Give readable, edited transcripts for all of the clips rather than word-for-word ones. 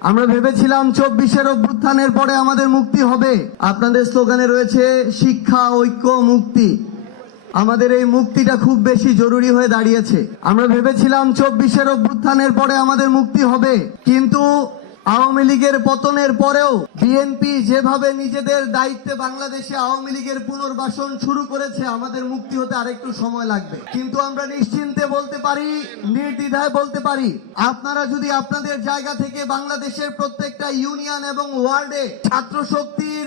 আমরা ভেবেছিলাম 24-এর অভ্যুত্থানের পরে আমাদের মুক্তি হবে। আপনাদের স্লোগানে রয়েছে শিক্ষা, ঐক্য, মুক্তি। আমাদের এই মুক্তিটা খুব বেশি জরুরি হয়ে দাঁড়িয়েছে। আমরা ভেবেছিলাম 24-এর অভ্যুত্থানের পরে আমাদের মুক্তি হবে, কিন্তু আওয়ামী লীগের পতনের পরেও বিএনপি যেভাবে নিজেদের দায়িত্বে বাংলাদেশে আওয়ামী লীগের পুনর্বাসন শুরু করেছে, আমাদের মুক্তি হতে আরেকটু সময় লাগবে। কিন্তু আমরা নিশ্চিন্তে বলতে পারি, নির্দ্বিধায় বলতে পারি, আপনারা যদি আপনাদের জায়গা থেকে বাংলাদেশের প্রত্যেকটা ইউনিয়ন এবং ওয়ার্ডে ছাত্র শক্তির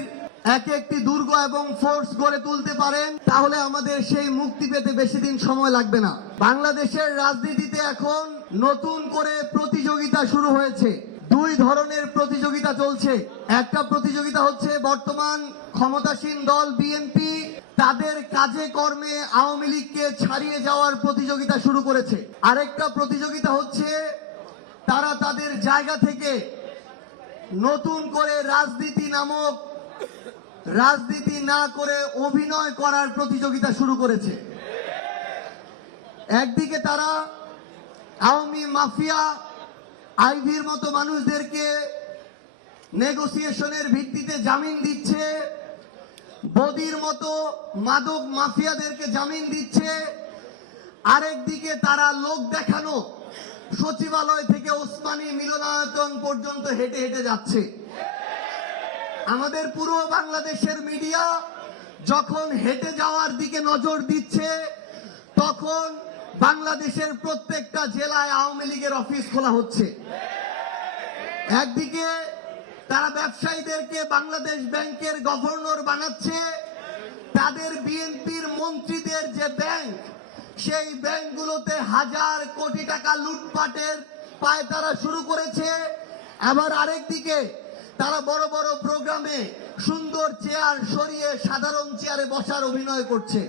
এক একটি দুর্গ এবং ফোর্স গড়ে তুলতে পারেন, তাহলে আমাদের সেই মুক্তি পেতে বেশি দিন সময় লাগবে না। বাংলাদেশের রাজনীতিতে এখন নতুন করে প্রতিযোগিতা শুরু হয়েছে। দুই ধরনের প্রতিযোগিতা চলছে। একটা প্রতিযোগিতা হচ্ছে বর্তমান ক্ষমতাসীন দল বিএনপি তাদের কাজে কর্মে আওয়ামী লীগকে ছাড়িয়ে যাওয়ার প্রতিযোগিতা শুরু করেছে। আরেকটা প্রতিযোগিতা হচ্ছে তারা তাদের জায়গা থেকে নতুন করে রাজনীতি না করে অভিনয় করার প্রতিযোগিতা শুরু করেছে। একদিকে তারা আওয়ামী মাফিয়া আইভির মতো মানুষদেরকে নেগোসিয়েশনের ভিত্তিতে জামিন দিচ্ছে, বদির মতো মাদক মাফিয়াদেরকে জামিন দিচ্ছে। আরেকদিকে তারা লোক দেখানো সচিবালয় থেকে ওসমানী মিলনায়তন পর্যন্ত হেঁটে হেঁটে যাচ্ছে। আমাদের পুরো বাংলাদেশের মিডিয়া যখন হেঁটে যাওয়ার দিকে নজর দিচ্ছে, তখন বাংলাদেশের প্রত্যেকটা জেলায় আওয়ামী লীগের অফিস খোলা হচ্ছে। একদিকে তারা ব্যবসায়ীদেরকে বাংলাদেশ ব্যাংকের গভর্নর বানাচ্ছে, তাদের বিএনপির মন্ত্রীদের যে ব্যাংক, সেই ব্যাংকগুলোতে হাজার কোটি টাকা লুটপাটের পায়তারা শুরু করেছে। আবার আরেকদিকে তারা বড় বড় প্রোগ্রামে সুন্দর চেয়ার সরিয়ে সাধারণ চেয়ারে বসার অভিনয় করছে।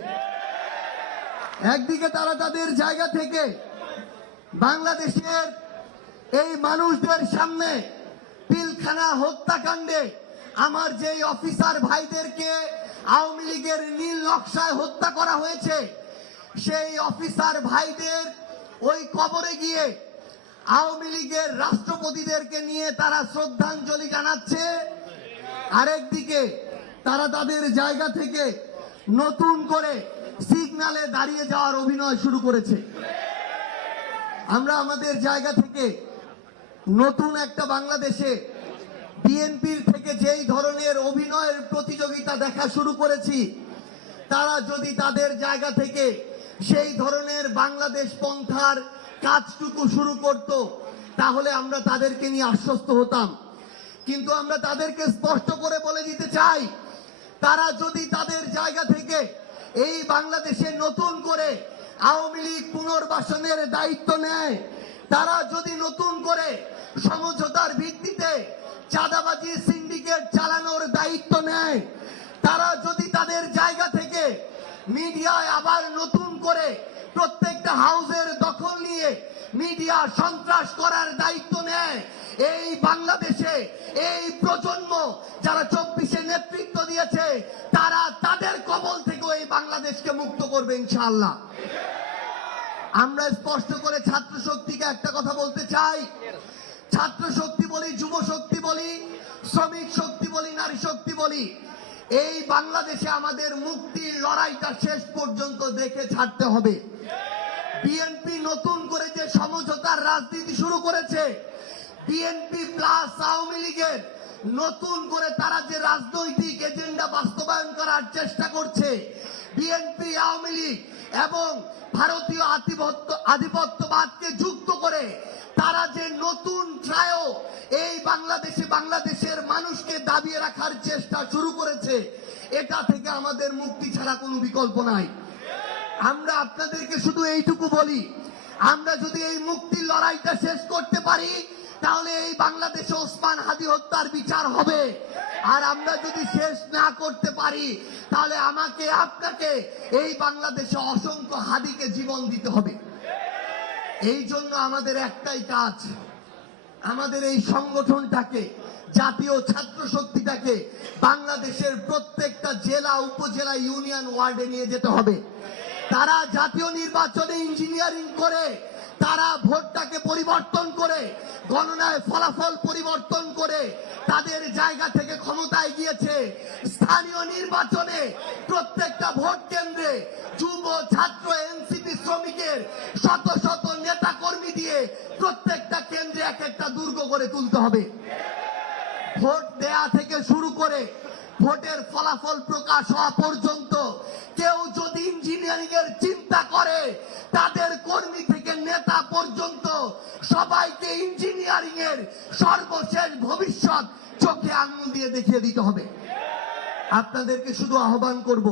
একদিকে তারা তাদের জায়গা থেকে বাংলাদেশের এই মানুষদের সামনে পিলখানা হত্যাকাণ্ডে আমার যেই অফিসার ভাইদেরকে আওয়ামী লীগের নীল নকশায় হত্যা করা হয়েছে, সেই অফিসার ভাইদের ওই কবরে গিয়ে আওয়ামী লীগের রাষ্ট্রপতিদেরকে নিয়ে তারা শ্রদ্ধাঞ্জলি জানাচ্ছে। আরেকদিকে তারা তাদের জায়গা থেকে নতুন করে সিগন্যালে দাঁড়িয়ে যাওয়ার অভিনয় শুরু করেছে। আমরা আমাদের জায়গা থেকে নতুন একটা বাংলাদেশে বিএনপির থেকে যেই ধরনের অভিনয়ের প্রতিযোগিতা দেখা শুরু করেছি, তারা যদি তাদের জায়গা থেকে সেই ধরনের বাংলাদেশ পন্থার কাজটুকু শুরু করত, তাহলে আমরা তাদেরকে নিয়ে আশ্বস্ত হতাম। কিন্তু আমরা তাদেরকে স্পষ্ট করে বলে দিতে চাই, তারা যদি তাদের জায়গা থেকে এই বাংলাদেশে নতুন করে আওয়ামী লীগ পুনর্বাসনের দায়িত্ব নেয়, তারা যদি নতুন করে সমঝোতার ভিত্তিতে চাঁদাবাজি সিন্ডিকেট চালানোর দায়িত্ব নেয়, তারা যদি তাদের জায়গা থেকে মিডিয়ায় আবার নতুন করে প্রত্যেকটা হাউসের দখল নিয়ে মিডিয়া সন্ত্রাস করার দায়িত্ব নেয়, এই বাংলাদেশে এই প্রজন্ম যারা 24-এ নেতৃত্ব দিয়েছে, তারা তাদের কবল থেকে এই বাংলাদেশকে মুক্ত করবে ইনশাআল্লাহ। আমরা স্পষ্ট করে ছাত্র শক্তিকে একটা কথা বলতে চাই, ছাত্র শক্তি বলি, যুব শক্তি বলি, শ্রমিক শক্তি বলি, নারী শক্তি বলি, এই বাংলাদেশে আমাদের মুক্তির লড়াইটা শেষ পর্যন্ত দেখে ছাড়তে হবে। বিএনপি নতুন করে যে সমঝোতার রাজনীতি শুরু করেছে, বিএনপি প্লাস আওয়ামী লীগের নতুন করে তারা যে রাজনৈতিক এজেন্ডা বাস্তবায়ন করার চেষ্টা করছে, বিএনপি আওয়ামী লীগ এবং ভারতীয় আধিপত্যবাদকে যুক্ত করে তারা যে নতুন ট্রায়ো এই বাংলাদেশের মানুষকে দাবিয়ে রাখার চেষ্টা শুরু করেছে, এটা থেকে আমাদের মুক্তি ছাড়া কোনো বিকল্প নাই। আমরা আপনাদেরকে শুধু এইটুকু বলি, আমরা যদি এই মুক্তির লড়াইটা শেষ করতে পারি, তাহলে এই বাংলাদেশে ওসমান হাদি হত্যার বিচার হবে। আর আমরা যদি শেষ না করতে পারি, তাহলে আমাকে আপনাকে এই বাংলাদেশে অসংখ্য হাদিকে জীবন দিতে হবে। এই জন্য আমাদের একটাই কাজ, আমাদের এই সংগঠনটাকে, জাতীয় ছাত্র শক্তিটাকে বাংলাদেশের প্রত্যেকটা জেলা, উপজেলা, ইউনিয়ন, ওয়ার্ডে নিয়ে যেতে হবে। তারা জাতীয় নির্বাচনে ইঞ্জিনিয়ারিং করে তারা ভোটটাকে পরিবর্তন করে, গণনায় ফলাফল পরিবর্তন করে তাদের জায়গা থেকে ক্ষমতায় গিয়েছে। স্থানীয় নির্বাচনে প্রত্যেকটা ভোট কেন্দ্রে যুব, ছাত্র, এনসিপি, শ্রমিকের শত শত নেতা কর্মী দিয়ে প্রত্যেকটা কেন্দ্রে এক একটা দুর্গ করে তুলতে হবে। ভোট দেয়া থেকে শুরু করে ভোটের ফলাফল প্রকাশ হওয়া পর্যন্ত কেউ যদি ইঞ্জিনিয়ারিং এর চিন্তা করে, তাদের কর্মী থেকে নেতা পর্যন্ত সবাইকে ইঞ্জিনিয়ারিং এর সর্বশেষ ভবিষ্যৎ চোখে আঙুল দিয়ে দেখিয়ে দিতে হবে। আপনাদেরকে শুধু আহ্বান করব,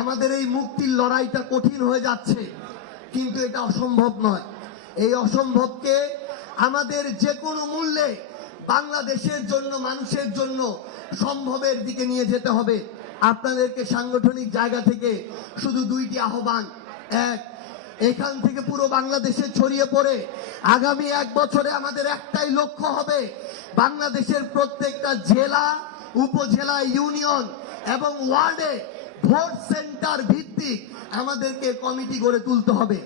আমাদের এই মুক্তির লড়াইটা কঠিন হয়ে যাচ্ছে, কিন্তু এটা অসম্ভব নয়। এই অসম্ভবকে আমাদের যে কোনো মূল্যে বাংলাদেশের জন্য, মানুষের জন্য সম্ভবের দিকে নিয়ে যেতে হবে। আপনাদেরকে সাংগঠনিক জায়গা থেকে শুধু দুইটি আহ্বান। এক, এখান থেকে পুরো বাংলাদেশে ছড়িয়ে পড়ে আগামী 1 বছরে আমাদের একটাই লক্ষ্য হবে, বাংলাদেশের প্রত্যেকটা জেলা, উপজেলা, ইউনিয়ন এবং ওয়ার্ডে ভোট সেন্টার ভিত্তিক আমাদেরকে কমিটি গড়ে তুলতে হবে।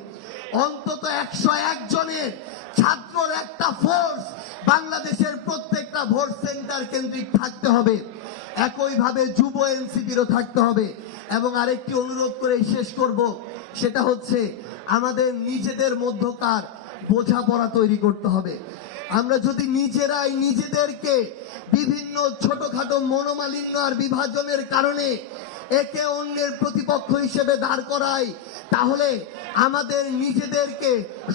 অন্তত 101 জনের ছাত্রর একটা ফোর্স বাংলাদেশের প্রত্যেকটা ভোট সেন্টার কেন্দ্রিক থাকতে হবে। একইভাবে যুব এনসিপিরও থাকতে হবে। এবং আরেকটি অনুরোধ করে শেষ করব, সেটা হচ্ছে আমাদের নিজেদের মধ্যকার বোঝাপড়া তৈরি করতে হবে। আমরা যদি নিজেরাই নিজেদেরকে বিভিন্ন ছোটখাটো মনোমালিন্য আর বিভাজনের কারণে একে অন্যের প্রতিপক্ষ হিসেবে দাঁড় করাই, তাহলে আমাদের নিজেদেরকে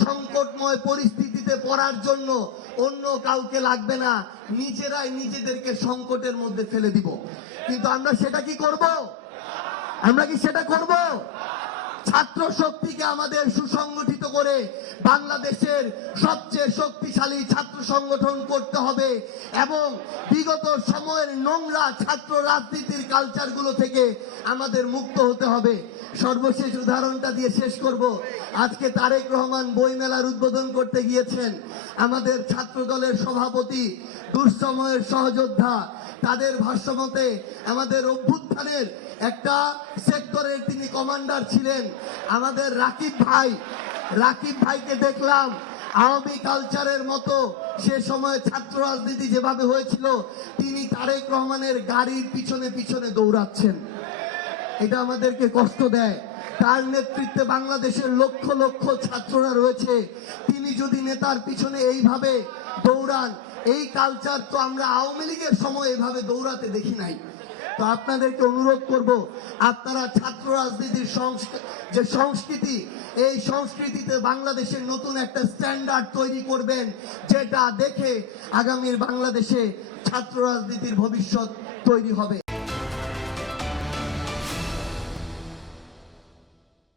সংকটময় পরিস্থিতিতে পড়ার জন্য অন্য কাউকে লাগবে না, নিজেরাই নিজেদেরকে সংকটের মধ্যে ফেলে দিব। কিন্তু আমরা সেটা কি করব? আমরা কি সেটা করব? ছাত্র শক্তিকে আমাদের সুসংগঠিত করে বাংলাদেশের সবচেয়ে শক্তিশালী ছাত্র সংগঠন করতে হবে এবং বিগত সময়ের নোংরা ছাত্র রাজনীতির কালচারগুলো থেকে আমাদের মুক্ত হতে হবে। সর্বশেষ উদাহরণটা দিয়ে শেষ করব। আজকে তারেক রহমান বইমেলার উদ্বোধন করতে গিয়েছেন। আমাদের ছাত্র দলের সভাপতি, দুঃসময়ের সহযোদ্ধা, তাদের ভাষ্যমতে আমাদের অভ্যুত্থানের একটা সেক্টরের তিনি কমান্ডার ছিলেন আমাদের রাকিব ভাইকে দেখলাম আওয়ামী কালচারের মতো সে সময় ছাত্র রাজনীতি যেভাবে হয়েছিল, তিনি তারেক রহমানের গাড়ির পিছনে পিছনে দৌড়াচ্ছেন। এটা আমাদেরকে কষ্ট দেয়। তার নেতৃত্বে বাংলাদেশের লক্ষ লক্ষ ছাত্ররা রয়েছে, তিনি যদি নেতার পিছনে এইভাবে দৌড়ান, এই কালচার তো আমরা আওয়ামী লীগের সময় এভাবে দৌড়াতে দেখি নাই। তো আপনাদেরকে অনুরোধ করব, আপনারা ছাত্র রাজনীতির যে সংস্কৃতি, এই সংস্কৃতিতে বাংলাদেশের নতুন একটা স্ট্যান্ডার্ড তৈরি করবেন, যেটা দেখে আগামীর বাংলাদেশে ছাত্র রাজনীতির ভবিষ্যৎ তৈরি হবে।